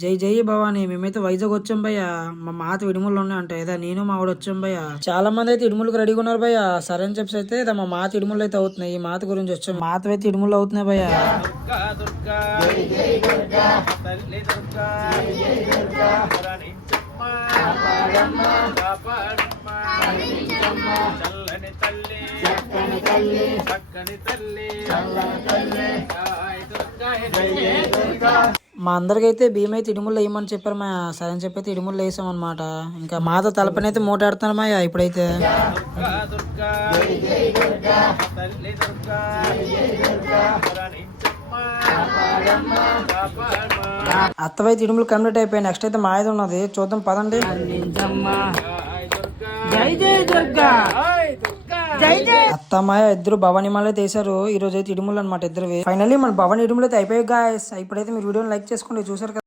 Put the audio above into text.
జై జై భవాని. మేమైతే వైజాగ్ వచ్చాం భయ్య. మా మాత ఇడుములు ఉన్నాయంట ఏదా, నేను మా ఆవిడ వచ్చాం భయ్య. చాలా మంది అయితే ఇడుములకు రెడీగా ఉన్నారు భయ్య. సరే అని చెప్పి అయితే మా మాత ఇడుములు అయితే అవుతున్నాయి. ఈ మాత గురించి వచ్చాం. మాత అయితే ఇడుములు అవుతున్నాయి భయ్య. మా అందరికైతే బియ్యం అయితే ఇడుములు వేయమని చెప్పారు మా. సరే అని చెప్పి అయితే ఇడుములు వేసాం అనమాట. ఇంకా మాతో తలపనైతే మూటాడుతాను మాయా ఇప్పుడైతే. అత్తవైతే ఇడుములు కంప్లీట్ అయిపోయాయి. నెక్స్ట్ అయితే మా అయితే ఉన్నది, చూద్దాం పదండి. అత్తమ్మాయ ఇద్దరు భవానీ మాల అయితే వేసారు. ఈ రోజు అయితే ఇడుములు అనమాట ఇద్దరు. ఫైనల్లీ మన భవానీ ఇడుములు అయితే అయిపోయాయి గాయస్. ఇప్పుడైతే మీరు వీడియోని లైక్ చేసుకోండి. చూసారు కదా.